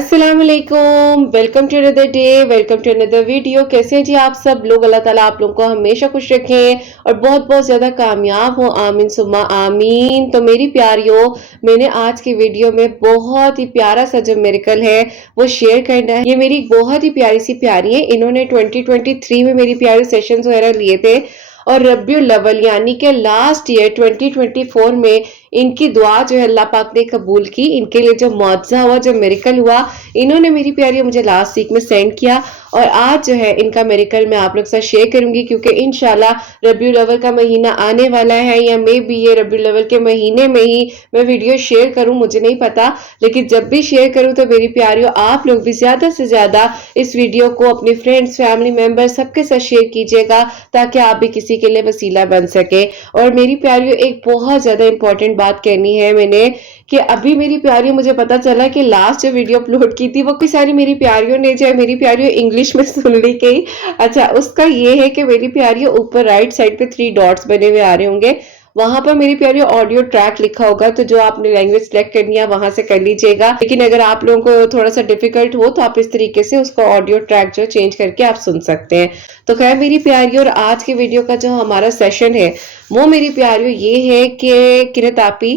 अस्सलाम वालेकुम, welcome to another day, welcome to another video. कैसे हैं जी आप सब लोग? अल्लाह ताला आप लोगों को हमेशा खुश रखें और बहुत बहुत ज़्यादा कामयाब हो, आमीन सुम्मा आमीन। तो मेरी प्यारियों, मैंने आज की वीडियो में बहुत ही प्यारा सा जो मिरेकल है वो शेयर करना है। ये मेरी बहुत ही प्यारी सी प्यारी है, इन्होंने 2023 में मेरी प्यारी सेशंस वगैरह लिए थे और रब्बिउल अव्वल यानी कि लास्ट ईयर 2024 में इनकी दुआ जो है अल्लाह पाक ने कबूल की। इनके लिए जो मुआवजा हुआ, जो मिरेकल हुआ, इन्होंने मेरी प्यारी मुझे लास्ट वीक में सेंड किया और आज जो है इनका मिरेकल मैं आप लोग के साथ शेयर करूंगी, क्योंकि इंशाल्लाह रब्बिउल अव्वल का महीना आने वाला है या मे बी ये रब्बिउल अव्वल के महीने में ही मैं वीडियो शेयर करूं, मुझे नहीं पता, लेकिन जब भी शेयर करूं तो मेरी प्यारियों आप लोग भी ज्यादा से ज्यादा इस वीडियो को अपने फ्रेंड्स, फैमिली मेंबर सबके साथ शेयर कीजिएगा ताकि आप भी किसी के लिए वसीला बन सके। और मेरी प्यारियों एक बहुत ज्यादा इंपॉर्टेंट बात कहनी है मैंने कि अभी मेरी प्यारियों मुझे पता चला कि लास्ट जो वीडियो अपलोड की थी वो कई सारी मेरी प्यारियों ने जो है मेरी प्यारियों इंग्लिश में सुन ली गई। अच्छा, उसका ये है कि मेरी प्यारियों ऊपर राइट साइड पे 3 डॉट्स बने हुए आ रहे होंगे, वहां पर मेरी प्यारी ऑडियो ट्रैक लिखा होगा, तो जो आपने लैंग्वेज सेलेक्ट करनी है वहां से कर लीजिएगा। लेकिन अगर आप लोगों को थोड़ा सा डिफिकल्ट हो तो आप इस तरीके से उसको ऑडियो ट्रैक जो चेंज करके आप सुन सकते हैं। तो खैर मेरी प्यारी, और आज की वीडियो का जो हमारा सेशन है वो मेरी प्यारियों ये है कि किरत आपी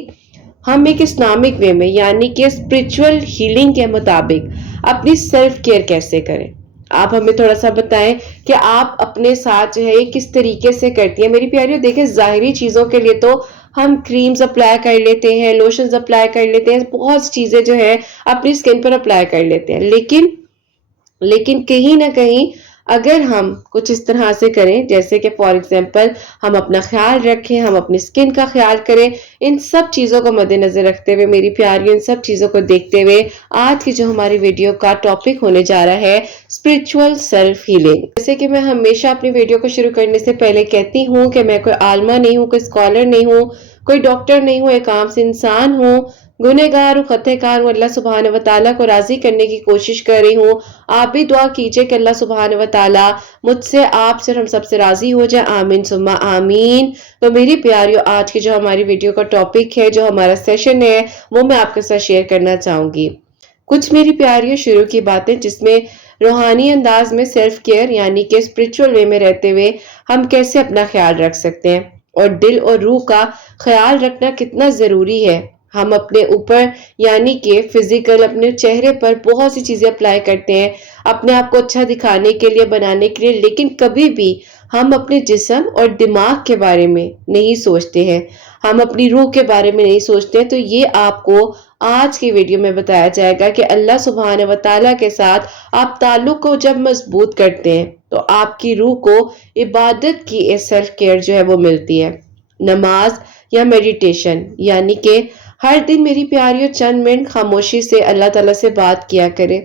हम एक इस्लामिक वे में यानी कि स्पिरिचुअल हीलिंग के मुताबिक अपनी सेल्फ केयर कैसे करें। आप हमें थोड़ा सा बताएं कि आप अपने साथ जो है ये किस तरीके से करती हैं। मेरी प्यारियों देखें, जाहिरी चीजों के लिए तो हम क्रीम्स अप्लाई कर लेते हैं, लोशंस अप्लाई कर लेते हैं, बहुत सी चीजें जो है अपनी स्किन पर अप्लाई कर लेते हैं, लेकिन कहीं ना कहीं अगर हम कुछ इस तरह से करें जैसे कि फॉर एग्जांपल हम अपना ख्याल रखें, हम अपनी स्किन का ख्याल करें, इन सब चीज़ों को मद्देनजर रखते हुए मेरी प्यारियों, इन सब चीज़ों को देखते हुए आज की जो हमारी वीडियो का टॉपिक होने जा रहा है स्पिरिचुअल सेल्फ हीलिंग। जैसे कि मैं हमेशा अपनी वीडियो को शुरू करने से पहले कहती हूँ कि मैं कोई आलमा नहीं हूँ, कोई स्कॉलर नहीं हूँ, कोई डॉक्टर नहीं हूँ, एक आम से इंसान हूँ, गुनहगार हूँ, खतेकार हूँ, अल्लाह सुब्हान व तआला को राजी करने की कोशिश कर रही हूँ। आप भी दुआ कीजिए कि अल्लाह सुब्हान व तआला मुझसे, आपसे और हम सबसे राजी हो जाए, आमीन सुम्मा आमीन। तो मेरी प्यारियों, आज की जो हमारी वीडियो का टॉपिक है, जो हमारा सेशन है, वो मैं आपके साथ शेयर करना चाहूंगी। कुछ मेरी प्यारियों शुरू की बातें जिसमें रूहानी अंदाज में सेल्फ केयर यानी कि स्पिरिचुअल वे में रहते हुए हम कैसे अपना ख्याल रख सकते हैं और दिल और रूह का ख्याल रखना कितना जरूरी है। हम अपने ऊपर यानी कि फिजिकल अपने चेहरे पर बहुत सी चीजें अप्लाई करते हैं अपने आप को अच्छा दिखाने के लिए, बनाने के लिए, लेकिन कभी भी हम अपने जिस्म और दिमाग के बारे में नहीं सोचते हैं, हम अपनी रूह के बारे में नहीं सोचते हैं। तो ये आपको आज की वीडियो में बताया जाएगा कि अल्लाह सुब्हान व तआला के साथ आप ताल्लुक को जब मजबूत करते हैं तो आपकी रूह को इबादत की सेल्फ केयर जो है वो मिलती है। नमाज या मेडिटेशन यानी कि हर दिन मेरी प्यारियों चंद मिनट खामोशी से अल्लाह ताला से बात किया करे,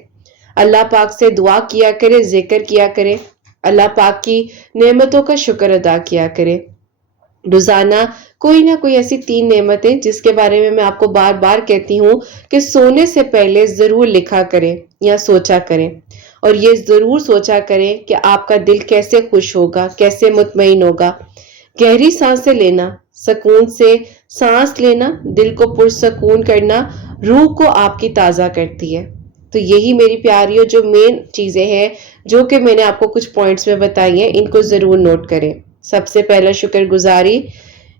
अल्लाह पाक से दुआ किया करे, जिक्र किया करे, अल्लाह पाक की नेमतों का शुक्र अदा किया करे। रोजाना कोई ना कोई ऐसी 3 नेमतें जिसके बारे में मैं आपको बार बार कहती हूँ कि सोने से पहले जरूर लिखा करें या सोचा करें, और ये जरूर सोचा करें कि आपका दिल कैसे खुश होगा, कैसे मुतमईन होगा। गहरी सांसें लेना, सुकून से सांस लेना दिल को पुरसकून करना रूह को आपकी ताज़ा करती है। तो यही मेरी प्यारियों जो मेन चीज़ें हैं जो कि मैंने आपको कुछ पॉइंट्स में बताई हैं, इनको ज़रूर नोट करें। सबसे पहला शुक्रगुजारी,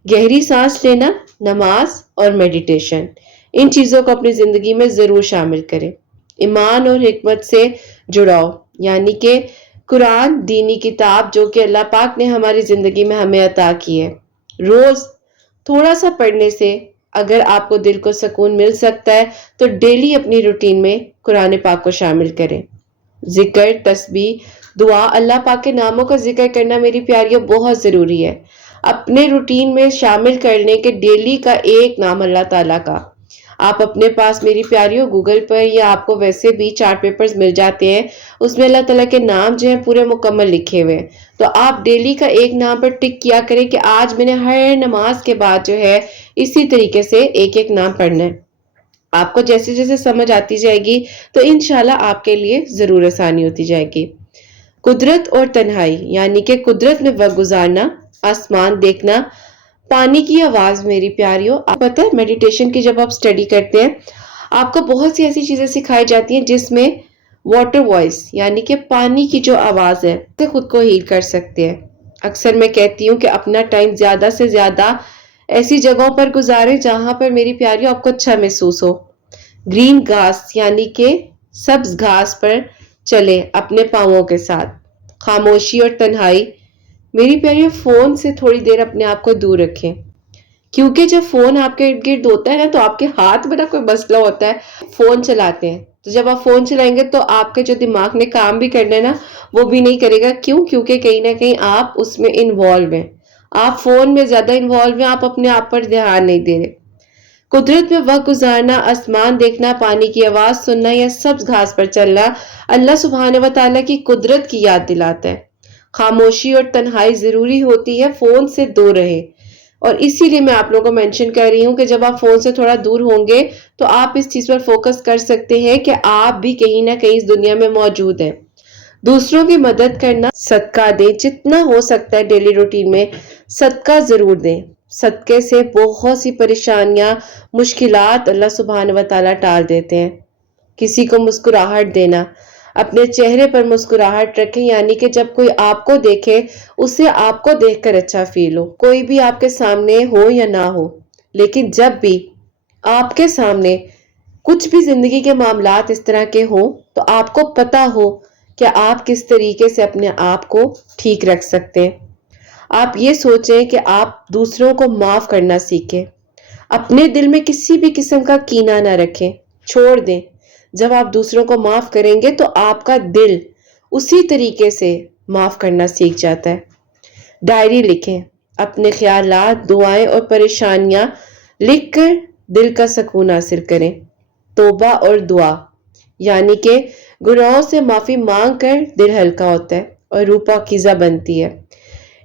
गहरी सांस लेना, नमाज और मेडिटेशन, इन चीज़ों को अपनी ज़िंदगी में ज़रूर शामिल करें। ईमान और हिकमत से जुड़ाव यानी कि कुरान दीनी किताब जो कि अल्लाह पाक ने हमारी ज़िंदगी में हमें अता की है, रोज़ थोड़ा सा पढ़ने से अगर आपको दिल को सुकून मिल सकता है तो डेली अपनी रूटीन में कुरान पाक को शामिल करें। जिक्र, तस्बीह, दुआ, अल्लाह पाक के नामों का जिक्र करना मेरी प्यारियों बहुत ज़रूरी है। अपने रूटीन में शामिल करने के डेली का एक नाम अल्लाह ताला का। आप अपने पास मेरी प्यारियों गूगल पर या आपको वैसे भी चार्ट पेपर्स मिल जाते हैं, उसमें अल्लाह ताला के नाम जो है पूरे मुकम्मल लिखे हुए हैं। तो आप डेली का एक नाम पर टिक किया करें कि आज मैंने हर नमाज के बाद जो है इसी तरीके से एक एक नाम पढ़ना है। आपको जैसे जैसे समझ आती जाएगी तो इंशाल्लाह आपके लिए जरूर आसानी होती जाएगी। कुदरत और तन्हाई यानी कि कुदरत में वक्त गुजारना, आसमान देखना, पानी की आवाज मेरी प्यारियों। आप पता है मेडिटेशन की जब आप स्टडी करते हैं آپ کو بہت سی ایسی چیزیں سکھائی جاتی ہیں جس میں واٹر وائس یعنی کہ پانی کی جو آواز ہے سے خود کو ہیل کر سکتے ہیں۔ اکثر میں کہتی ہوں کہ اپنا ٹائم زیادہ سے زیادہ ایسی جگہوں پر گزارے جہاں پر میری پیاریوں آپ کو اچھا محسوس ہو۔ گرین گھاس یعنی کہ سبز گھاس پر چلے اپنے پاؤں کے ساتھ۔ خاموشی اور تنہائی، میری پیاریوں فون سے تھوڑی دیر اپنے آپ کو دور رکھیں، کیونکہ جب فون آپ کے ارد گرد ہوتا ہے نا تو آپ کے ہاتھ میں نا کوئی مسئلہ ہوتا ہے، فون چلاتے ہیں تو جب آپ فون چلائیں گے تو آپ کے جو دماغ نے کام بھی کرنا ہے نا وہ بھی نہیں کرے گا۔ کیوں؟ کیونکہ کہیں نہ کہیں آپ اس میں انوالو ہیں، آپ فون میں زیادہ انوالو ہیں، آپ اپنے آپ پر دھیان نہیں دے رہے۔ قدرت میں وقت گزارنا، آسمان دیکھنا، پانی کی آواز سننا یا سبز گھاس پر چلنا اللہ سبحانہ و تعالیٰ کی قدرت کی یاد دلاتا ہے۔ خاموشی اور تنہائی ضروری ہوتی ہے، فون سے دور رہے۔ اور اسی لیے میں آپ لوگوں کو مینشن کر رہی ہوں کہ جب آپ فون سے تھوڑا دور ہوں گے تو آپ اس چیز پر فوکس کر سکتے ہیں کہ آپ بھی کہیں نہ کہیں اس دنیا میں موجود ہیں۔ دوسروں کی مدد کرنا، صدقہ دیں، جتنا ہو سکتا ہے ڈیلی روٹین میں صدقہ ضرور دیں۔ صدقے سے بہت سی پریشانیاں، مشکلات اللہ سبحانہ و تعالیٰ ٹال دیتے ہیں۔ کسی کو مسکراہٹ دینا، اپنے چہرے پر مسکراہٹ رکھیں، یعنی کہ جب کوئی آپ کو دیکھے اسے آپ کو دیکھ کر اچھا فیل ہو، کوئی بھی آپ کے سامنے ہو یا نہ ہو، لیکن جب بھی آپ کے سامنے کچھ بھی زندگی کے معاملات اس طرح کے ہوں تو آپ کو پتا ہو کہ آپ کس طریقے سے اپنے آپ کو ٹھیک رکھ سکتے ہیں۔ آپ یہ سوچیں کہ آپ دوسروں کو معاف کرنا سیکھیں، اپنے دل میں کسی بھی قسم کا کینہ نہ رکھیں، چھوڑ دیں۔ جب آپ دوسروں کو معاف کریں گے تو آپ کا دل اسی طریقے سے معاف کرنا سیکھ جاتا ہے۔ ڈائری لکھیں، اپنے خیالات، دعائیں اور پریشانیاں لکھ کر دل کا سکون حاصل کریں۔ توبہ اور دعا یعنی کہ گناہوں سے معافی مانگ کر دل ہلکا ہوتا ہے اور روح پاکیزہ بنتی ہے۔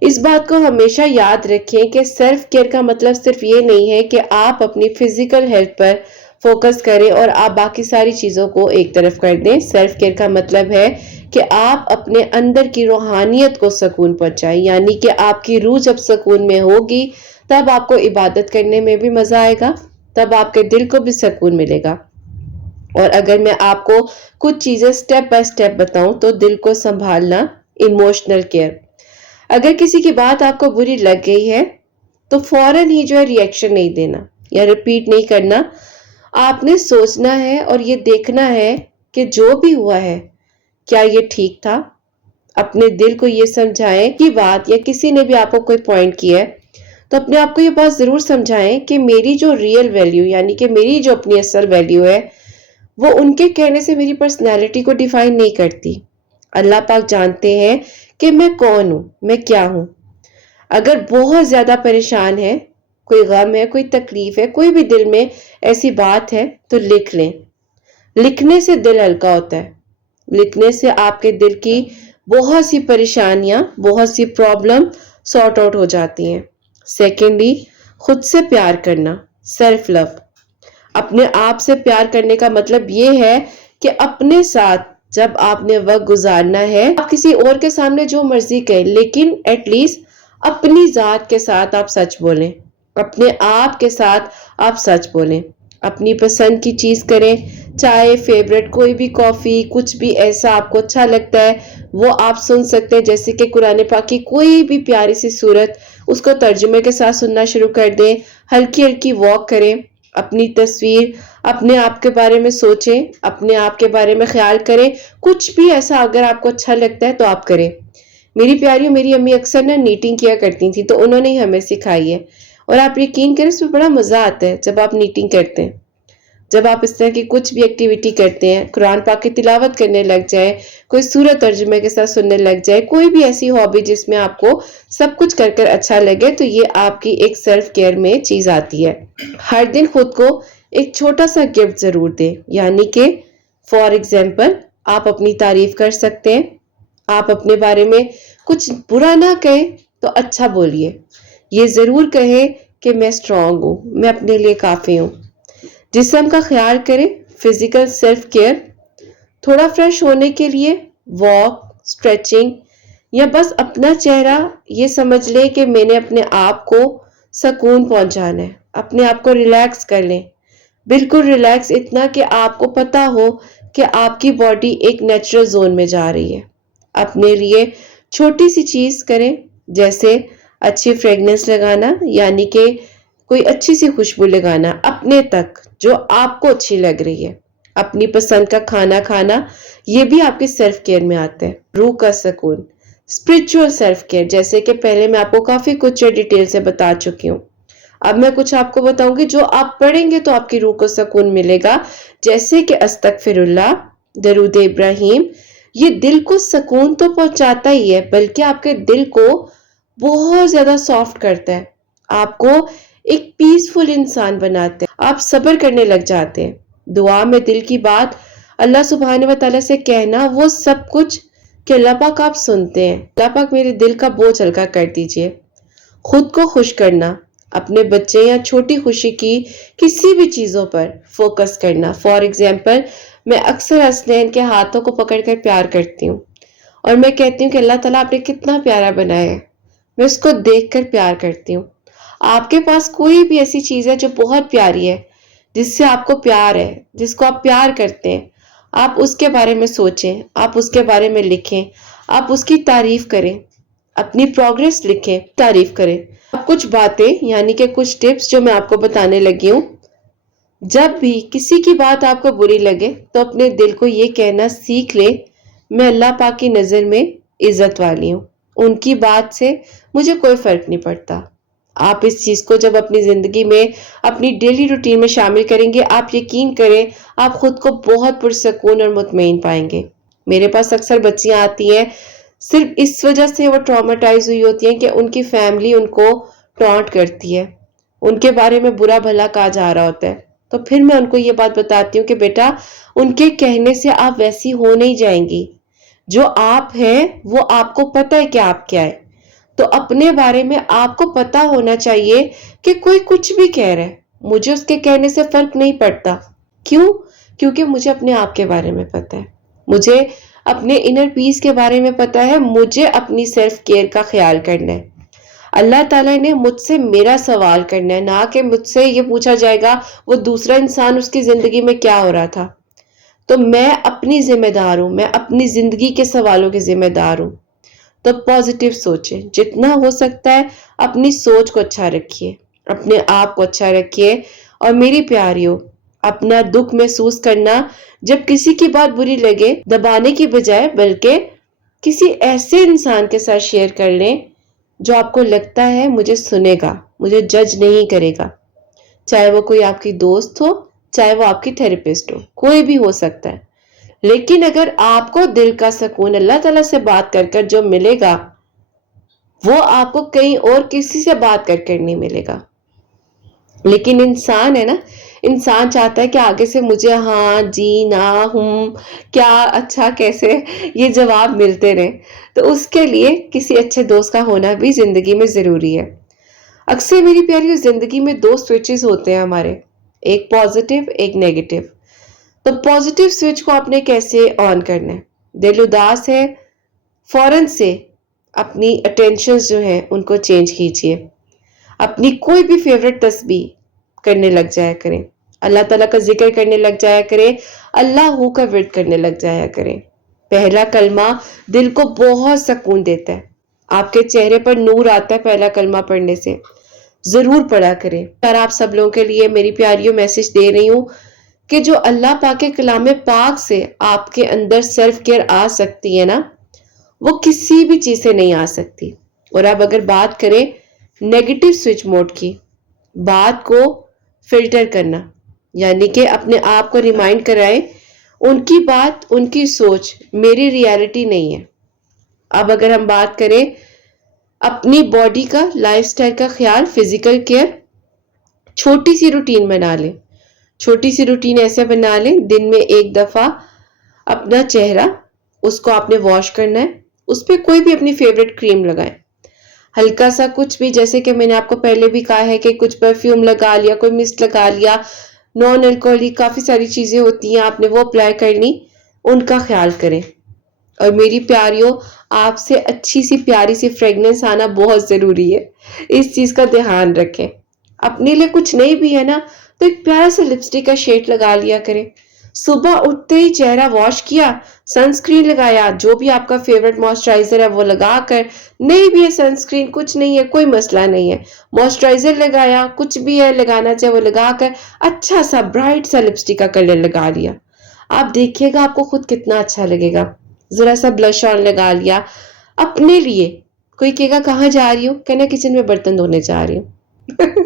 اس بات کو ہمیشہ یاد رکھیں کہ سیلف کیئر کا مطلب صرف یہ نہیں ہے کہ آپ اپنی فزیکل ہیلتھ پر فوکس کریں اور آپ باقی ساری چیزوں کو ایک طرف کر دیں۔ سیلف کیئر کا مطلب ہے کہ آپ اپنے اندر کی روحانیت کو سکون پہنچائیں، یعنی کہ آپ کی روح جب سکون میں ہوگی تب آپ کو عبادت کرنے میں بھی مزہ آئے گا، تب آپ کے دل کو بھی سکون ملے گا۔ اور اگر میں آپ کو کچھ چیزیں سٹیپ بائی سٹیپ بتاؤں تو دل کو سنبھالنا، ایموشنل کیئر، اگر کسی کی بات آپ کو بری لگ گئی ہے تو فوراً ہی جو ہے ریئیکشن نہیں دینا یا ریپیٹ نہیں کرنا، آپ نے سوچنا ہے اور یہ دیکھنا ہے کہ جو بھی ہوا ہے کیا یہ ٹھیک تھا۔ اپنے دل کو یہ سمجھائیں کہ بات یا کسی نے بھی آپ کو کوئی پوائنٹ کیا ہے تو اپنے آپ کو یہ بات ضرور سمجھائیں کہ میری جو ریئل ویلیو یعنی کہ میری جو اپنی اصل ویلیو ہے وہ ان کے کہنے سے میری پرسنالٹی کو ڈیفائن نہیں کرتی۔ اللہ پاک جانتے ہیں کہ میں کون ہوں، میں کیا ہوں۔ اگر بہت زیادہ پریشان ہے، کوئی غم ہے، کوئی تکلیف ہے، کوئی بھی دل میں ایسی بات ہے تو لکھ لیں۔ لکھنے سے دل ہلکا ہوتا ہے، لکھنے سے آپ کے دل کی بہت سی پریشانیاں، بہت سی پرابلم سارٹ آؤٹ ہو جاتی ہیں۔ سیکنڈلی، خود سے پیار کرنا، سیلف لو۔ اپنے آپ سے پیار کرنے کا مطلب یہ ہے کہ اپنے ساتھ جب آپ نے وقت گزارنا ہے، آپ کسی اور کے سامنے جو مرضی کہیں لیکن ایٹ لیسٹ اپنی ذات کے ساتھ آپ سچ بولیں، اپنے آپ کے ساتھ آپ سچ بولیں۔ اپنی پسند کی چیز کریں، چائے، فیوریٹ کوئی بھی کافی، کچھ بھی ایسا آپ کو اچھا لگتا ہے وہ آپ سن سکتے ہیں، جیسے کہ قرآن پاک کی کوئی بھی پیاری سی سورت، اس کو ترجمے کے ساتھ سننا شروع کر دیں۔ ہلکی ہلکی واک کریں، اپنی تصویر، اپنے آپ کے بارے میں سوچیں، اپنے آپ کے بارے میں خیال کریں، کچھ بھی ایسا اگر آپ کو اچھا لگتا ہے تو آپ کریں۔ میری پیاریوں، میری امی اکثر نیٹنگ کیا کرتی تھی تو انہوں نے ہی ہمیں سکھائی ہے، اور آپ یقین کریں اس میں بڑا مزہ آتا ہے جب آپ نیٹنگ کرتے ہیں، جب آپ اس طرح کی کچھ بھی ایکٹیویٹی کرتے ہیں، قرآن پاک کی تلاوت کرنے لگ جائیں، کوئی سورت ترجمے کے ساتھ سننے لگ جائے، کوئی بھی ایسی ہابی جس میں آپ کو سب کچھ کر کر اچھا لگے، تو یہ آپ کی ایک سیلف کیئر میں چیز آتی ہے۔ ہر دن خود کو ایک چھوٹا سا گفٹ ضرور دیں، یعنی کہ فار ایگزامپل آپ اپنی تعریف کر سکتے ہیں، آپ اپنے بارے میں کچھ برا نہ کہیں تو اچھا بولیے، یہ ضرور کہیں کہ میں اسٹرانگ ہوں، میں اپنے لیے کافی ہوں۔ جسم کا خیال کریں، فزیکل سیلف کیئر، تھوڑا فریش ہونے کے لیے واک، اسٹریچنگ، یا بس اپنا چہرہ یہ سمجھ لیں کہ میں نے اپنے آپ کو سکون پہنچانا ہے، اپنے آپ کو ریلیکس کر لیں۔ बिल्कुल रिलैक्स, इतना कि आपको पता हो कि आपकी बॉडी एक नेचुरल जोन में जा रही है। अपने लिए छोटी सी चीज करें, जैसे अच्छी फ्रेगनेंस लगाना, यानी कि कोई अच्छी सी खुशबू लगाना अपने तक जो आपको अच्छी लग रही है। अपनी पसंद का खाना खाना, ये भी आपके सेल्फ केयर में आता है। रूह का सुकून, स्पिरिचुअल सेल्फ केयर, जैसे कि पहले मैं आपको काफी कुछ डिटेल से बता चुकी हूँ। अब मैं कुछ आपको बताऊंगी जो आप पढ़ेंगे तो आपकी रूह को सुकून मिलेगा, जैसे कि अस्तगफिरुल्लाह, दरूद इब्राहिम। ये दिल को सुकून तो पहुंचाता ही है, बल्कि आपके दिल को बहुत ज्यादा सॉफ्ट करता है, आपको एक पीसफुल इंसान बनाते हैं, आप सब्र करने लग जाते हैं। दुआ में दिल की बात अल्लाह सुब्हान व तआला से कहना, वो सब कुछ कि अल्लाह पाक आप सुनते हैं। अल्लाह पाक मेरे दिल का बोझ हल्का कर दीजिए। खुद को खुश करना, अपने बच्चे या छोटी खुशी की किसी भी चीजों पर फोकस करना। फॉर एग्जाम्पल, मैं अक्सर हसनैन के हाथों को पकड़कर प्यार करती हूँ और मैं कहती हूँ कि अल्लाह ताला आपने कितना प्यारा बनाया है, मैं उसको देखकर प्यार करती हूँ। आपके पास कोई भी ऐसी चीज है जो बहुत प्यारी है, जिससे आपको प्यार है, जिसको आप प्यार करते हैं, आप उसके बारे में सोचें, आप उसके बारे में लिखें, आप उसकी तारीफ करें, अपनी प्रोग्रेस लिखें, तारीफ करें। अब कुछ बातें यानी कि कुछ टिप्स जो मैं आपको बताने लगी हूँ। जब भी किसी की बात आपको बुरी लगे तो अपने दिल को ये कहना सीख ले, मैं अल्लाह पाक की नजर में इज्जत वाली हूँ, उनकी बात से मुझे कोई फर्क नहीं पड़ता। आप इस चीज को जब अपनी जिंदगी में, अपनी डेली रूटीन में शामिल करेंगे, आप यकीन करें आप खुद को बहुत पुरसकून और मुतमईन पाएंगे। मेरे पास अक्सर बच्चियां आती हैं, सिर्फ इस वजह से वो ट्रॉमेटाइज हुई होती हैं कि उनकी फैमिली उनको टॉन्ट करती है, उनके बारे में बुरा भला कहा जा रहा होता है। तो फिर मैं उनको ये बात बताती हूँ कि बेटा, उनके कहने से आप वैसी हो नहीं जाएंगी। जो आप हैं वो आपको पता है कि आप क्या है, तो अपने बारे में आपको पता होना चाहिए कि कोई कुछ भी कह रहा है, मुझे उसके कहने से फर्क नहीं पड़ता। क्यों? क्योंकि मुझे अपने आप के बारे में पता है, मुझे अपने इनर पीस के बारे में पता है, मुझे अपनी सेल्फ केयर का ख्याल करना है। अल्लाह ताला ने मुझसे मेरा सवाल करना है, ना कि मुझसे ये पूछा जाएगा वो दूसरा इंसान उसकी जिंदगी में क्या हो रहा था। तो मैं अपनी जिम्मेदार हूं, मैं अपनी जिंदगी के सवालों की जिम्मेदार हूं। तो पॉजिटिव सोचें, जितना हो सकता है अपनी सोच को अच्छा रखिए, अपने आप को अच्छा रखिए। और मेरी प्यारियों, अपना दुख महसूस करना जब किसी की बात बुरी लगे, दबाने की बजाय बल्कि किसी ऐसे इंसान के साथ शेयर कर लें जो आपको लगता है मुझे सुनेगा, मुझे जज नहीं करेगा। चाहे वो कोई आपकी दोस्त हो, चाहे वो आपकी थेरेपिस्ट हो, कोई भी हो सकता है। लेकिन अगर आपको दिल का सुकून अल्लाह ताला से बात कर कर जो मिलेगा, वो आपको कहीं और किसी से बात कर कर नहीं मिलेगा। लेकिन इंसान है ना, इंसान चाहता है कि आगे से मुझे हाँ जी ना हूँ क्या अच्छा कैसे ये जवाब मिलते रहे। तो उसके लिए किसी अच्छे दोस्त का होना भी जिंदगी में जरूरी है। अक्सर मेरी प्यारी जिंदगी में दो स्विचेस होते हैं हमारे, एक पॉजिटिव एक नेगेटिव। तो पॉजिटिव स्विच को आपने कैसे ऑन करना है? दिल उदास है, फौरन से अपनी अटेंशंस जो है उनको चेंज कीजिए। अपनी कोई भी फेवरेट तस्बीह करने लग जाया करें, अल्लाह ताला का जिक्र करने लग जाया करें, अल्लाह का विर्द करने लग जाया करें। पहला कलमा दिल को बहुत सुकून देता है, आपके चेहरे पर नूर आता है पहला कलमा पढ़ने से। जरूर पढ़ा करें। यार आप सब लोगों के लिए मेरी प्यारियों मैसेज दे रही हूँ कि जो अल्लाह पाक के कलाम पाक से आपके अंदर सेल्फ केयर आ सकती है ना, वो किसी भी चीज से नहीं आ सकती। और अब अगर बात करें नेगेटिव स्विच मोड की, बात को फिल्टर करना, यानी कि अपने आप को रिमाइंड कराएं उनकी बात, उनकी सोच मेरी रियलिटी नहीं है। अब अगर हम बात करें अपनी बॉडी का, लाइफस्टाइल का ख्याल, फिजिकल केयर, छोटी सी रूटीन बना लें। छोटी सी रूटीन ऐसे बना लें, दिन में एक दफा अपना चेहरा उसको आपने वॉश करना है, उस पर कोई भी अपनी फेवरेट क्रीम लगाएं, हल्का सा कुछ भी, जैसे कि मैंने आपको पहले भी कहा है कि कुछ परफ्यूम लगा लिया, कोई मिस्ट लगा लिया, नॉन अल्कोहलिक काफी सारी चीजें होती हैं, आपने वो अप्लाई करनी, उनका ख्याल करें। और मेरी प्यारियों, आपसे अच्छी सी प्यारी सी फ्रेगनेंस आना बहुत जरूरी है, इस चीज का ध्यान रखें। اپنے لیے کچھ نہیں بھی ہے نا تو ایک پیارا سا لپسٹک کا شیڈ لگا لیا کریں. صبح اٹھتے ہی چہرہ واش کیا, سنسکرین لگایا, جو بھی آپ کا فیورٹ موئسچرائزر ہے وہ لگا کر, نہیں بھی ہے سنسکرین کچھ نہیں ہے کوئی مسئلہ نہیں ہے, موئسچرائزر لگایا, کچھ بھی ہے لگانا چاہے وہ لگا کر اچھا سا برائٹ سا لپسٹک کا کلر لگا لیا. آپ دیکھیے گا آپ کو خود کتنا اچھا لگے گا. ذرا سا بلش آن لگا لیا اپنے لیے. کوئی کہے گا کہاں جا رہی ہو, کہنا کچن میں برتن دھونے جا رہی ہوں.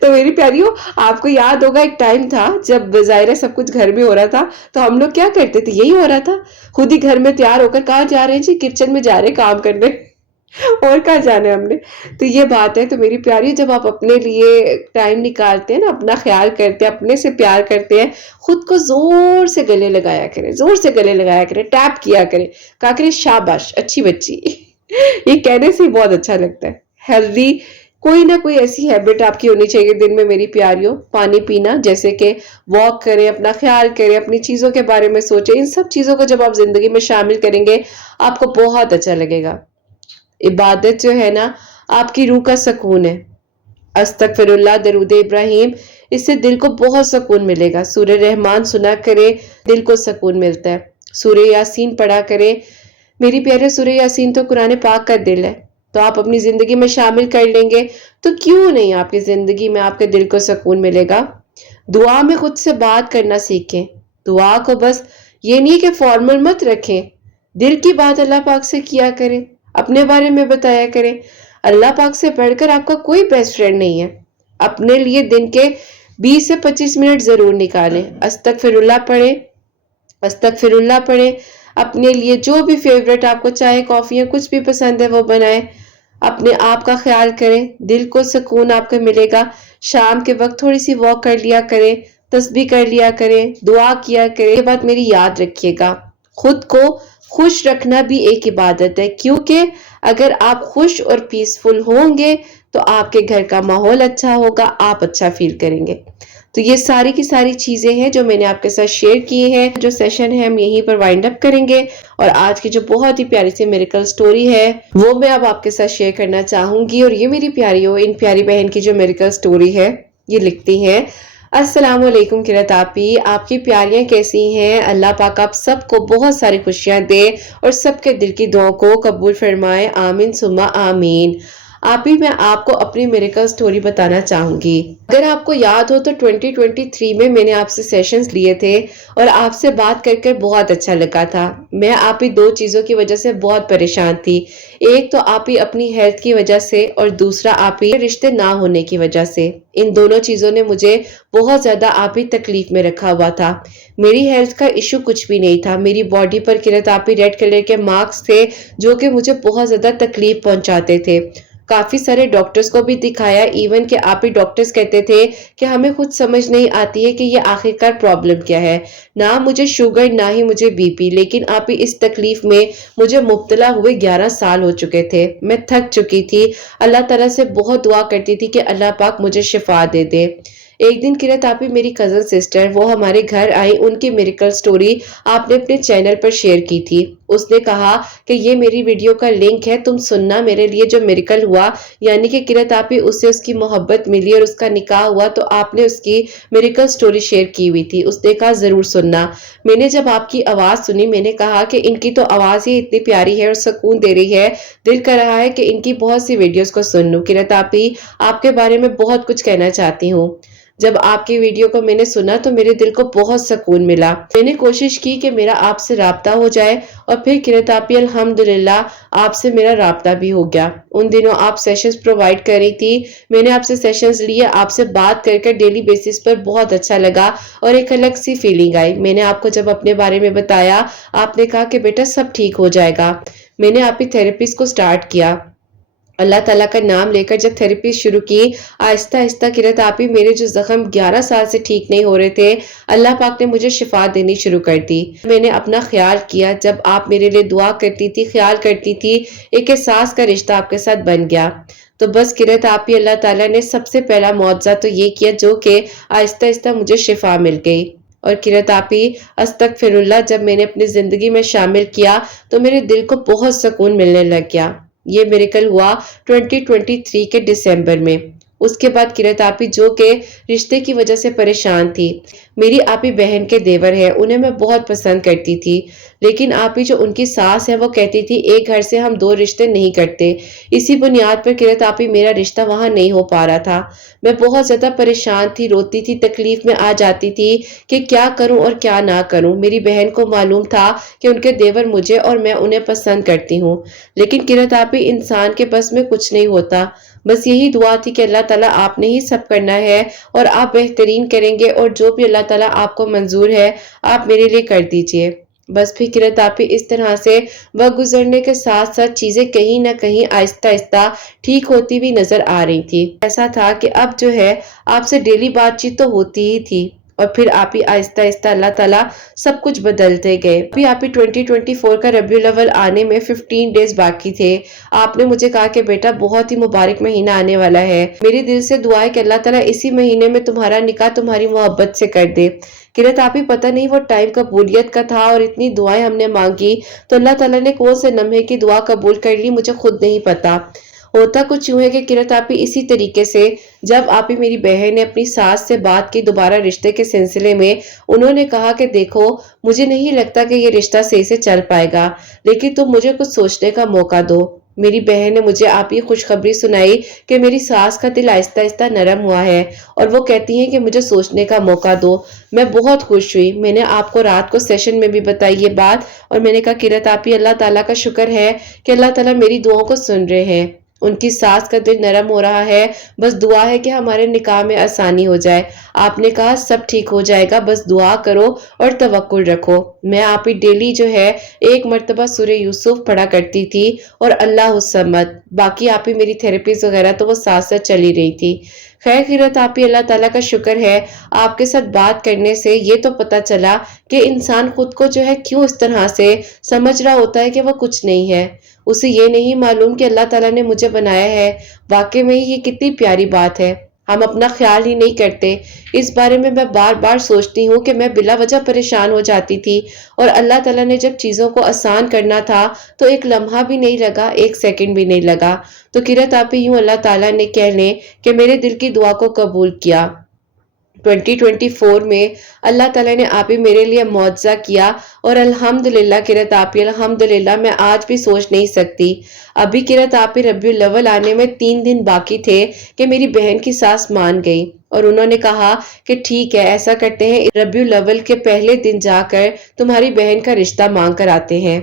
تو میری پیاریوں, آپ کو یاد ہوگا ایک ٹائم تھا جب ظاہر سب کچھ گھر میں ہو رہا تھا تو ہم لوگ کیا کرتے تھے, یہی ہو رہا تھا, خود ہی گھر میں تیار ہو کر کہاں جا رہے ہیں جی, کچن میں جا رہے ہیں کام کرنے, اور کہاں جانا ہے ہم نے. تو یہ بات ہے. تو میری پیاری, جب آپ اپنے لیے ٹائم نکالتے ہیں نا, اپنا خیال کرتے ہیں, اپنے سے پیار کرتے ہیں, خود کو زور سے گلے لگایا کریں, زور سے گلے لگایا کریں, ٹیپ کیا کریں, کہا کریں شاباش اچھی بچی. یہ کہنے سے بہت اچھا لگتا ہے. ہیلدی کوئی نہ کوئی ایسی ہیبٹ آپ کی ہونی چاہیے دن میں میری پیاریوں. پانی پینا, جیسے کہ واک کریں, اپنا خیال کریں, اپنی چیزوں کے بارے میں سوچیں. ان سب چیزوں کو جب آپ زندگی میں شامل کریں گے آپ کو بہت اچھا لگے گا. عبادت جو ہے نا آپ کی روح کا سکون ہے. استغفر اللہ, درود ابراہیم, اس سے دل کو بہت سکون ملے گا. سورہ رحمان سنا کرے, دل کو سکون ملتا ہے. سورہ یاسین پڑھا کرے. میری پیارے, سورہ یاسین تو قرآن پاک کا دل ہے, تو آپ اپنی زندگی میں شامل کر لیں گے تو کیوں نہیں آپ کی زندگی میں آپ کے دل کو سکون ملے گا. دعا میں خود سے بات کرنا سیکھیں. دعا کو بس یہ نہیں کہ فارمل مت رکھیں, دل کی بات اللہ پاک سے کیا کریں, اپنے بارے میں بتایا کریں. اللہ پاک سے بڑھ کر آپ کا کوئی بیسٹ فرینڈ نہیں ہے. اپنے لیے دن کے 20 سے 25 منٹ ضرور نکالیں. استغفر اللہ پڑھیں, استغفر اللہ پڑھیں. اپنے لیے جو بھی فیورٹ آپ کو, چائے کافی یا کچھ بھی پسند ہے وہ بنائیں. اپنے آپ کا خیال کریں, دل کو سکون آپ کو ملے گا. شام کے وقت تھوڑی سی واک کر لیا کریں, تسبیح کر لیا کریں, دعا کیا کریں. یہ بات میری یاد رکھیے گا, خود کو خوش رکھنا بھی ایک عبادت ہے, کیونکہ اگر آپ خوش اور پیسفل ہوں گے تو آپ کے گھر کا ماحول اچھا ہوگا, آپ اچھا فیل کریں گے. تو یہ ساری کی ساری چیزیں ہیں جو میں نے آپ کے ساتھ شیئر کیے ہیں. جو سیشن ہے ہم یہیں پر وائنڈ اپ کریں گے, اور آج کی جو بہت ہی پیاری سی میریکل سٹوری ہے وہ میں اب آپ کے ساتھ شیئر کرنا چاہوں گی. اور یہ میری پیاریوں, ان پیاری بہن کی جو میریکل سٹوری ہے یہ لکھتی ہیں, السلام علیکم قرۃ آپی, آپ کی پیاریاں کیسی ہیں؟ اللہ پاک آپ سب کو بہت ساری خوشیاں دے اور سب کے دل کی دعاؤں کو قبول فرمائے, آمین ثم آمین. آپی میں آپ کو اپنی میریکل سٹوری بتانا چاہوں گی. اگر آپ کو یاد ہو تو 2023 میں نے آپ سے سیشنز لیے تھے اور آپ سے بات کر کر بہت اچھا لگا تھا. میں آپ ہی دو چیزوں کی وجہ سے بہت پریشان تھی. ایک تو آپ ہی اپنی ہیلتھ کی وجہ سے, اور دوسرا آپ ہی رشتے نہ ہونے کی وجہ سے. ان دونوں چیزوں نے مجھے بہت زیادہ آپ ہی تکلیف میں رکھا ہوا تھا. میری ہیلتھ کا ایشو کچھ بھی نہیں تھا, میری باڈی پر قرۃ آپی ریڈ کلر کے مارکس تھے جو کہ مجھے بہت زیادہ تکلیف پہنچاتے تھے. کافی سارے ڈاکٹرز کو بھی دکھایا, ایون کہ آپ ہی ڈاکٹرز کہتے تھے کہ ہمیں خود سمجھ نہیں آتی ہے کہ یہ آخرکار پرابلم کیا ہے. نہ مجھے شوگر نہ ہی مجھے بی پی, لیکن آپ ہی اس تکلیف میں مجھے مبتلا ہوئے 11 سال ہو چکے تھے. میں تھک چکی تھی, اللہ تعالیٰ سے بہت دعا کرتی تھی کہ اللہ پاک مجھے شفا دے دے. ایک دن قرۃ آپی میری کزن سسٹر وہ ہمارے گھر آئی, ان کی میریکل سٹوری آپ نے اپنے چینل پر شیئر کی تھی. اس نے کہا کہ یہ میری ویڈیو کا لنک ہے, تم سننا, میرے لیے جو میریکل ہوا, یعنی کہ قرۃ آپی اسے اس کی محبت ملی اور اس کا نکاح ہوا, تو آپ نے اس کی میریکل سٹوری شیئر کی ہوئی تھی. اس نے کہا ضرور سننا. میں نے جب آپ کی آواز سنی میں نے کہا کہ ان کی تو آواز ہی اتنی پیاری ہے اور سکون دے رہی ہے, دل کر رہا ہے کہ ان کی بہت سی ویڈیوز کو سن لوں. قرۃ آپی آپ کے بارے میں بہت کچھ کہنا چاہتی ہوں. جب آپ کی ویڈیو کو میں نے سنا تو میرے دل کو بہت سکون ملا. میں نے کوشش کی کہ میرا آپ سے رابطہ ہو جائے, اور پھر قرۃ آپی الحمدللہ آپ سے میرا رابطہ بھی ہو گیا. ان دنوں آپ سیشنز پرووائڈ کر رہی تھی, میں نے آپ سے سیشنز لیے, آپ سے بات کر کر ڈیلی بیسس پر بہت اچھا لگا اور ایک الگ سی فیلنگ آئی. میں نے آپ کو جب اپنے بارے میں بتایا, آپ نے کہا کہ بیٹا سب ٹھیک ہو جائے گا. میں نے آپ کی تھیراپیز کو سٹارٹ کیا. اللہ تعالیٰ کا نام لے کر جب تھیراپی شروع کی, آہستہ آہستہ قرۃ آپی میرے جو زخم 11 سال سے ٹھیک نہیں ہو رہے تھے, اللہ پاک نے مجھے شفا دینی شروع کر دی. میں نے اپنا خیال کیا, جب آپ میرے لیے دعا کرتی تھی, خیال کرتی تھی, ایک احساس کا رشتہ آپ کے ساتھ بن گیا. تو بس قرۃ آپی اللہ تعالیٰ نے سب سے پہلا معجزہ تو یہ کیا جو کہ آہستہ آہستہ مجھے شفا مل گئی. اور قرۃ آپی استغفر اللہ جب میں نے اپنی زندگی میں شامل کیا تو میرے دل کو بہت سکون ملنے لگ گیا. یہ میریکل ہوا 2023 کے دسمبر میں. اس کے بعد किरत आपी जो के रिश्ते की वजह से परेशान थी। मेरी आपी बहन के देवर है, उन्हें मैं बहुत पसंद करती थी, लेकिन आपी जो उनकी सास है वो कहती थी एक घर से हम दो रिश्ते नहीं करते। इसी बुनियाद पर किरत आपी मेरा रिश्ता वहां नहीं हो पा रहा था। मैं बहुत ज्यादा परेशान थी, रोती थी, तकलीफ में आ जाती थी कि क्या करूं और क्या ना करूं। मेरी बहन को मालूम था कि उनके देवर मुझे और मैं उन्हें पसंद करती हूँ, लेकिन किरत आपी इंसान के बस में कुछ नहीं होता। बस यही दुआ थी कि अल्लाह ताला आपने ही सब करना है और आप बेहतरीन करेंगे, और जो भी अल्लाह ताला आपको मंजूर है आप मेरे लिए कर दीजिए। बस फिर किरत आपी इस तरह से वक्त गुजरने के साथ साथ चीजें कहीं ना कहीं आहिस्ता आहिस्ता ठीक होती भी नजर आ रही थी। ऐसा था कि अब जो है आपसे डेली बातचीत तो होती ही थी, और फिर आप ही आहिस्ता आहिस्ता अल्लाह ताला सब कुछ बदलते गए। अभी आप ही 2024 का रबीउल अव्वल आने में 15 डेज बाकी थे। आपने मुझे कहा कि बेटा बहुत ही मुबारक महीना आने वाला है, मेरे दिल से दुआ है कि अल्लाह ताला इसी महीने में तुम्हारा निकाह तुम्हारी मोहब्बत से कर दे। किरत आप ही पता नहीं वो टाइम कबूलियत का था, और इतनी दुआएं हमने मांगी तो अल्लाह ताला ने कौन से लम्हे की दुआ कबूल कर ली मुझे खुद नहीं पता। होता कुछ यूं है कि किरत आपी इसी तरीके से जब आपी मेरी बहन ने अपनी सास से बात की दोबारा रिश्ते के सिलसिले में, उन्होंने कहा कि देखो मुझे नहीं लगता कि ये रिश्ता सही से चल पाएगा, लेकिन तुम मुझे कुछ सोचने का मौका दो। मेरी बहन ने मुझे आप ही खुशखबरी सुनाई कि मेरी सास का दिल आहिस्ता आहिस्ता नरम हुआ है और वो कहती हैं कि मुझे सोचने का मौका दो। मैं बहुत खुश हुई। मैंने आपको रात को सेशन में भी बताई ये बात, और मैंने कहा किरत आप ही अल्लाह ताला का शुक्र है कि अल्लाह ताला मेरी दुआओं को सुन रहे हैं। उनकी सास का दिल नरम हो रहा है, बस दुआ है कि हमारे निकाह में आसानी हो जाए। आपने कहा सब ठीक हो जाएगा, बस दुआ करो और तवक्कुल रखो। मैं आप ही डेली जो है एक मर्तबा सूरह यूसुफ पढ़ा करती थी और अल्लाह समद, बाकी आप ही मेरी थेरेपीज वगैरह तो वो साथ साथ चली रही थी। खैर किरत आप ही अल्लाह ताला का शुक्र है आपके साथ बात करने से ये तो पता चला कि इंसान खुद को जो है क्यों इस तरह से समझ रहा होता है कि वो कुछ नहीं है। उसे ये नहीं मालूम कि अल्लाह ताला ने मुझे बनाया है। वाकई में ये कितनी प्यारी बात है, हम अपना ख्याल ही नहीं करते। इस बारे में मैं बार बार सोचती हूँ कि मैं बिला वजह परेशान हो जाती थी, और अल्लाह ताला ने जब चीज़ों को आसान करना था तो एक लम्हा भी नहीं लगा, एक सेकंड भी नहीं लगा। तो किरत आप यूं अल्लाह ताला ने कह लें कि मेरे दिल की दुआ को कबूल किया। 2024 में अल्लाह ताला ने आप ही मेरे लिए मुआवजा किया, और अल्हम्दुलिल्लाह किरत आप ही अल्हम्दुलिल्लाह मैं आज भी सोच नहीं सकती। अभी किरत आप ही रबीउल अव्वल आने में 3 दिन बाकी थे कि मेरी बहन की सास मान गई, और उन्होंने कहा कि ठीक है ऐसा करते हैं, रबीउल अव्वल के पहले दिन जाकर तुम्हारी बहन का रिश्ता मांग कर आते हैं।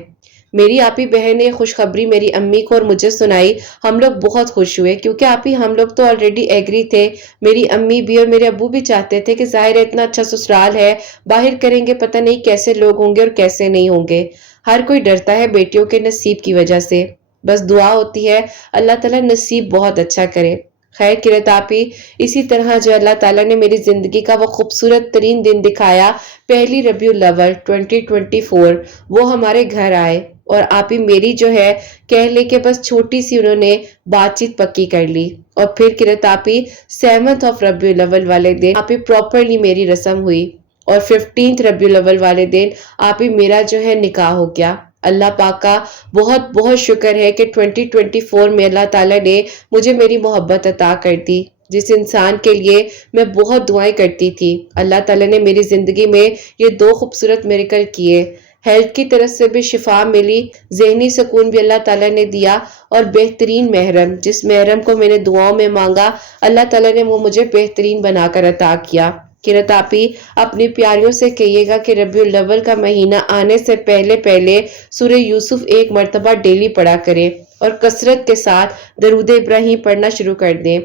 मेरी आप ही बहन ने खुशखबरी मेरी अम्मी को और मुझे सुनाई। हम लोग बहुत खुश हुए, क्योंकि आप ही हम लोग तो ऑलरेडी एग्री थे। मेरी अम्मी भी और मेरे अब्बू भी चाहते थे कि जाहिर है इतना अच्छा ससुराल है, बाहर करेंगे पता नहीं कैसे लोग होंगे और कैसे नहीं होंगे। हर कोई डरता है बेटियों के नसीब की वजह से, बस दुआ होती है अल्लाह ताला नसीब बहुत अच्छा करे। खैर किरत आप ही इसी तरह जो अल्लाह ताला ने मेरी जिंदगी का वो खूबसूरत तरीन दिन दिखाया, पहली रबीउल अव्वल 2024 वो हमारे घर आए, और आप ही मेरी जो है कह ले के बस छोटी सी उन्होंने बातचीत पक्की कर ली। और फिर किरत आप ही 7th ऑफ रबीउल अव्वल वाले दिन आप ही प्रॉपरली मेरी रस्म हुई, और 15th रबीउल अव्वल वाले दिन आप ही मेरा जो है निकाह हो गया। अल्लाह पाक का बहुत बहुत शुक्र है कि 2024 में अल्लाह ताला ने मुझे मेरी मोहब्बत अता कर दी, जिस इंसान के लिए मैं बहुत दुआएं करती थी। अल्लाह ताला ने मेरी जिंदगी में ये 2 खूबसूरत मिरेकल किए। हेल्थ की तरफ से भी शिफा मिली, ज़हनी सुकून भी अल्लाह ताला ने दिया, और बेहतरीन महरम, जिस महरम को मैंने दुआओं में मांगा अल्लाह ताला ने वो मुझे बेहतरीन बनाकर अता किया। किरत आप ही अपनी प्यारियों से कहिएगा कि रबीउल अव्वल का महीना आने से पहले पहले सूरह यूसुफ एक मर्तबा डेली पढ़ा करें, और कसरत के साथ दरूद इब्राहिम पढ़ना शुरू कर दें।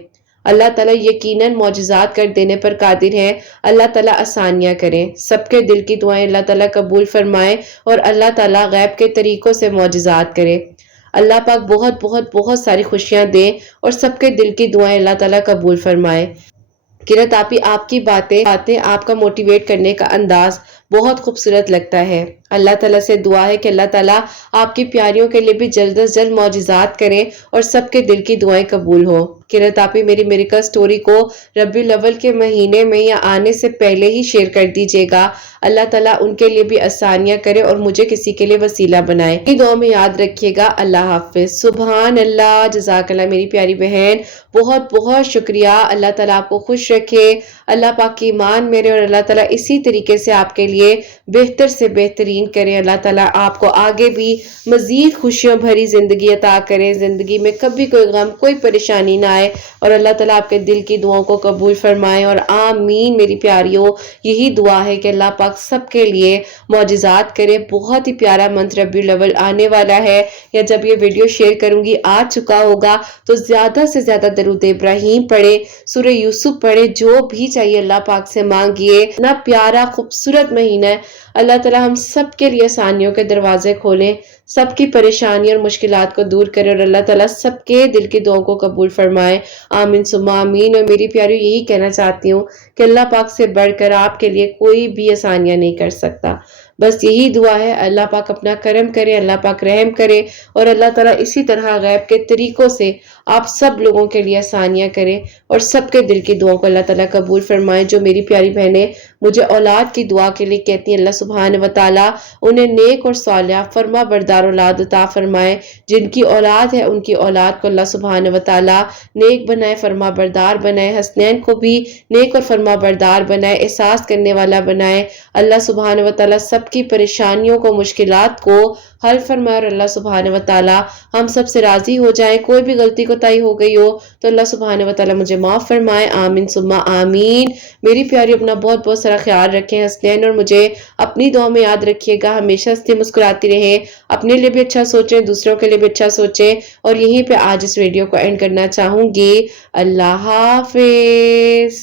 अल्लाह ताला यकीनन मौजज़ात कर देने पर कादिर है। अल्लाह ताला आसानियाँ करें, सबके दिल की दुआएं अल्लाह ताला कबूल फरमाए, और अल्लाह ताला गैब के तरीकों से मौजज़ात करे। अल्लाह पाक बहुत बहुत बहुत सारी खुशियाँ दें, और सबके दिल की दुआएं अल्लाह ताला कबूल फरमाए। किरत आप ही आपकी बातें आपका मोटिवेट करने का अंदाज बहुत खूबसूरत लगता है। اللہ ताला से दुआ है कि अल्लाह ताला आपकी प्यारियों के लिए भी जल्द अज जल्द मौजिज़ात करे और सबके दिल की दुआएं कबूल हो। किरत आप ही मेरी मेरिकल स्टोरी को रबीउल अव्वल के महीने में या आने से पहले ही शेयर कर दीजिएगा। अल्लाह ताला उनके लिए भी आसानियां करे और मुझे किसी के लिए वसीला बनाए। ये दुआ में याद रखिएगा। अल्लाह हाफिज। सुभान अल्लाह, जज़ाकल्लाह मेरी प्यारी बहन, बहुत बहुत शुक्रिया। अल्लाह ताला आपको खुश रखे, अल्लाह पाक की ईमान मेरे, और अल्लाह ताला इसी तरीके से आपके लिए बेहतर से बेहतरीन करे। अल्लाह ताला आपको आगे भी मजीद खुशियों भरी जिंदगी अता करे, जिंदगी में कभी कोई गम कोई परेशानी ना आए, और अल्लाह ताला आपके दिल की दुआओं को कबूल फरमाए। और आमीन मेरी प्यारियों, यही दुआ है कि अल्लाह पाक सबके लिए मौजिज़ात करे। बहुत ही प्यारा मंथ रबीउल अव्वल आने वाला है, या जब ये वीडियो शेयर करूंगी आ चुका होगा, तो ज्यादा से ज्यादा दरूद इब्राहिम पढ़े, सूरह यूसुफ पढ़े, जो भी चाहिए अल्लाह पाक से मांगिए। इतना प्यारा खूबसूरत महीना है, अल्लाह ताला हम सब के लिए आसानियों के दरवाजे खोले, सबकी परेशानी और मुश्किलात को दूर करे, और अल्लाह ताला सबके दिल की दुआओं को कबूल फरमाए। आमीन सुम्मा आमीन। और मेरी प्यारी यही कहना चाहती हूँ कि अल्लाह पाक से बढ़कर आपके लिए कोई भी आसानियां नहीं कर सकता। बस यही दुआ है, अल्लाह पाक अपना करम करे, अल्लाह पाक रहम करे, और अल्लाह ताला इसी तरह गैब के तरीकों से आप सब लोगों के लिए आसानियां करे, और सबके दिल की दुआओं को अल्लाह ताला कबूल फरमाए। जो मेरी प्यारी बहनें मुझे औलाद की दुआ के लिए कहती हैं, अल्लाह सुब्हान व तआला उन्हें नेक और सालिहा फरमा बरदार औलाद अता फरमाए। जिनकी औलाद है उनकी औलाद को अल्लाह सुब्हान व तआला नेक बनाए, फरमा बरदार बनाए। हसनैन को भी नेक और फरमा बरदार बनाए, एहसास करने वाला बनाए। अल्लाह सुब्हान व तआला सबकी परेशानियों को, मुश्किलात को हल फरमाए, और अल्लाह सुब्हान व तआला हम सब से राजी हो जाए। कोई भी गलती कोताही हो गई हो तो अल्लाह सुब्हान व तआला मुझे माफ फरमाए। आमीन सुम्मा आमीन। मेरी प्यारी अपना बहुत बहुत सारा ख्याल रखें हसनैन, और मुझे अपनी दुआ में याद रखिएगा। हमेशा हंसती मुस्कुराती रहें, अपने लिए भी अच्छा सोचें, दूसरों के लिए भी अच्छा सोचें। और यहीं पे आज इस वीडियो को एंड करना चाहूंगी। अल्लाह हाफिज।